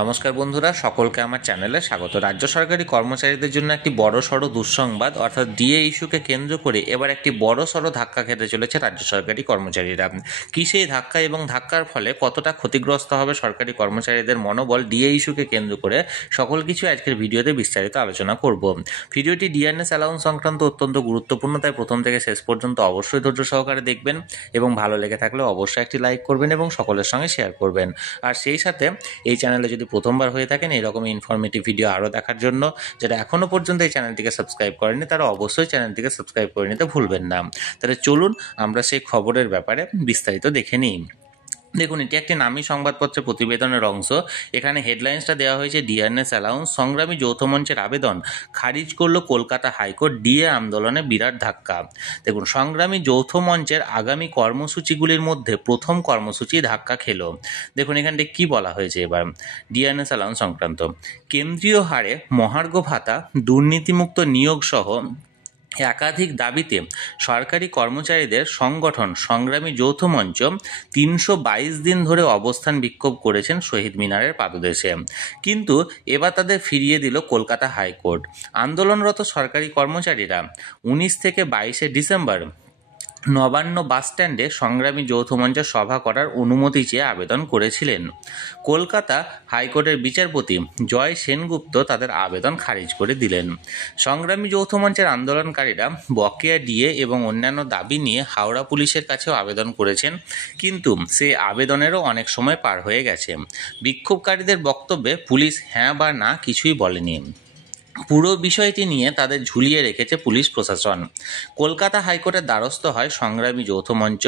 নমস্কার বন্ধুরা, সকলকে আমার চ্যানেলে স্বাগত। রাজ্য সরকারি কর্মচারীদের জন্য একটি বড়সড় দুঃসংবাদ, অর্থাৎ ডিএ ইস্যুকে কেন্দ্র করে এবার একটি বড়সড় ধাক্কা খেতে চলেছে রাজ্য সরকারি কর্মচারীরা। কি সেই ধাক্কা এবং ধাক্কার ফলে কতটা ক্ষতিগ্রস্ত হবে সরকারি কর্মচারীদের মনোবল ডিএ ইস্যুকে কেন্দ্র করে, সকল কিছু আজকের ভিডিওতে বিস্তারিত আলোচনা করব। ভিডিওটি ডিএনএস অ্যালাউন্স সংক্রান্ত অত্যন্ত গুরুত্বপূর্ণ, তাই প্রথম থেকে শেষ পর্যন্ত অবশ্যই ধৈর্য সহকারে দেখবেন এবং ভালো লেগে থাকলে অবশ্যই একটি লাইক করবেন এবং সকলের সঙ্গে শেয়ার করবেন। আর সেই সাথে এই চ্যানেলে যদি প্রথমবার হয়ে থাকেন এরকম ইনফরমেটিভ ভিডিও আরও দেখার জন্য, যারা এখনও পর্যন্ত এই চ্যানেলটিকে সাবস্ক্রাইব করেনি তারা অবশ্যই চ্যানেলটিকে সাবস্ক্রাইব করে নিতে ভুলবেন না। তাহলে চলুন আমরা সেই খবরের ব্যাপারে বিস্তারিত দেখে নিই। দেখুন, এটি একটি নামী সংবাদপত্রের প্রতিবেদনের অংশ। এখানে হেডলাইন্সটা দেওয়া হয়েছে ডিএনএস অ্যালাউন্স, সংগ্রামী যৌথ মঞ্চের আবেদন খারিজ করল কলকাতা হাইকোর্ট, ডিএ আন্দোলনে বিরাট ধাক্কা। দেখুন, সংগ্রামী যৌথ মঞ্চের আগামী কর্মসূচিগুলির মধ্যে প্রথম কর্মসূচি ধাক্কা খেল। দেখুন এখানটা কি বলা হয়েছে এবার ডিএনএস অ্যালাউন্স সংক্রান্ত। কেন্দ্রীয় হারে মহার্ঘ ভাতা, দুর্নীতিমুক্ত নিয়োগ সহ একাধিক দাবিতে সরকারি কর্মচারীদের সংগঠন সংগ্রামী যৌথ মঞ্চ 322 দিন ধরে অবস্থান বিক্ষোভ করেছেন শহীদ মিনারের পাদদেশে, কিন্তু এবার তাদের ফিরিয়ে দিল কলকাতা হাইকোর্ট। আন্দোলনরত সরকারি কর্মচারীরা 19 থেকে 22 ডিসেম্বর নবান্ন বাসস্ট্যান্ডে সংগ্রামী যৌথ মঞ্চের সভা করার অনুমতি চেয়ে আবেদন করেছিলেন। কলকাতা হাইকোর্টের বিচারপতি জয় সেনগুপ্ত তাদের আবেদন খারিজ করে দিলেন। সংগ্রামী যৌথ মঞ্চের আন্দোলনকারীরা বকেয়া ডিএ এবং অন্যান্য দাবি নিয়ে হাওড়া পুলিশের কাছেও আবেদন করেছেন, কিন্তু সেই আবেদনেরও অনেক সময় পার হয়ে গেছে। বিক্ষোভকারীদের বক্তব্যে পুলিশ হ্যাঁ বা না কিছুই বলেনি। পুরো বিষয়টি নিয়ে তাদের ঝুলিয়ে রেখেছে পুলিশ প্রশাসন। কলকাতা হাইকোর্টের দ্বারস্থ হয় সংগ্রামী যৌথ মঞ্চ।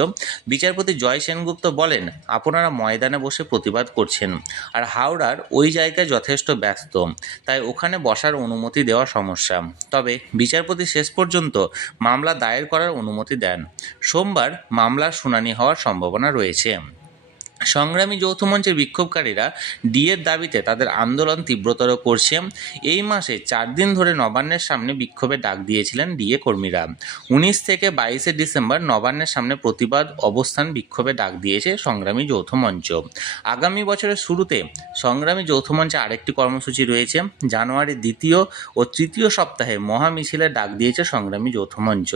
বিচারপতি জয় সেনগুপ্ত বলেন, আপনারা ময়দানে বসে প্রতিবাদ করছেন, আর হাওড়ার ওই জায়গায় যথেষ্ট ব্যস্ত, তাই ওখানে বসার অনুমতি দেওয়া সমস্যা। তবে বিচারপতি শেষ পর্যন্ত মামলা দায়ের করার অনুমতি দেন। সোমবার মামলার শুনানি হওয়ার সম্ভাবনা রয়েছে। সংগ্রামী যৌথ মঞ্চের বিক্ষোভকারীরা ডিএর দাবিতে তাদের আন্দোলন তীব্রতর করছে। এই মাসে 4 দিন ধরে নবান্নের সামনে বিক্ষোভের ডাক দিয়েছিলেন ডিএ কর্মীরা। 19 থেকে 22 ডিসেম্বর নবান্নের সামনে প্রতিবাদ অবস্থান বিক্ষোভে ডাক দিয়েছে সংগ্রামী যৌথ মঞ্চ। আগামী বছরের শুরুতে সংগ্রামী যৌথ মঞ্চে আরেকটি কর্মসূচি রয়েছে। জানুয়ারির 2য় ও 3য় সপ্তাহে মহা মিছিলের ডাক দিয়েছে সংগ্রামী যৌথ মঞ্চ।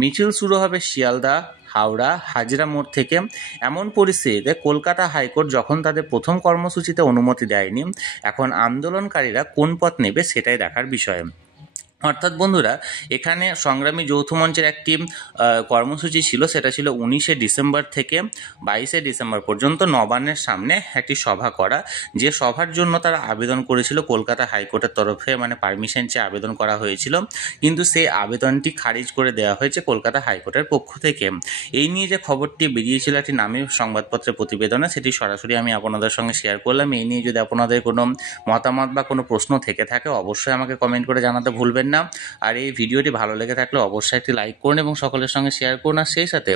মিছিল শুরু হবে শিয়ালদা, হাওড়া, হাজরা মোড় থেকে। এমন পরিস্থিতিতে কলকাতা হাইকোর্ট যখন তাদের প্রথম কর্মসূচিতে অনুমতি দেয়নি, এখন আন্দোলনকারীরা কোন পথ নেবে সেটাই দেখার বিষয়। অর্থাৎ বন্ধুরা, এখানে সংগ্রামী যৌথ মঞ্চের একটি কর্মসূচি ছিল, সেটা ছিল 19 ডিসেম্বর থেকে 22 ডিসেম্বর পর্যন্ত নবান্নের সামনে একটি সভা করা। যে সভার জন্য তারা আবেদন করেছিল কলকাতা হাইকোর্টের তরফে, মানে পারমিশন চেয়ে আবেদন করা হয়েছিল, কিন্তু সেই আবেদনটি খারিজ করে দেওয়া হয়েছে কলকাতা হাইকোর্টের পক্ষ থেকে। এই নিয়ে যে খবরটি বেরিয়েছিল একটি নামী সংবাদপত্রের প্রতিবেদনে, সেটি সরাসরি আমি আপনাদের সঙ্গে শেয়ার করলাম। এই নিয়ে যদি আপনাদের কোনো মতামত বা কোনো প্রশ্ন থেকে থাকে অবশ্যই আমাকে কমেন্ট করে জানাতে ভুলবেন না। আর এই ভিডিওটি ভালো লেগে থাকলে অবশ্যই একটি লাইক করুন এবং সকলের সঙ্গে শেয়ার করুন। আর সেই সাথে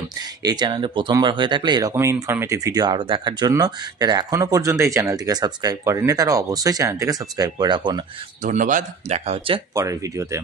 এই চ্যানেলে প্রথমবার হয়ে থাকলে এরকমই ইনফরমেটিভ ভিডিও আরও দেখার জন্য যারা এখনও পর্যন্ত এই চ্যানেলটিকে সাবস্ক্রাইব করেনি তারা অবশ্যই চ্যানেলটিকে সাবস্ক্রাইব করে রাখুন। ধন্যবাদ, দেখা হচ্ছে পরের ভিডিওতে।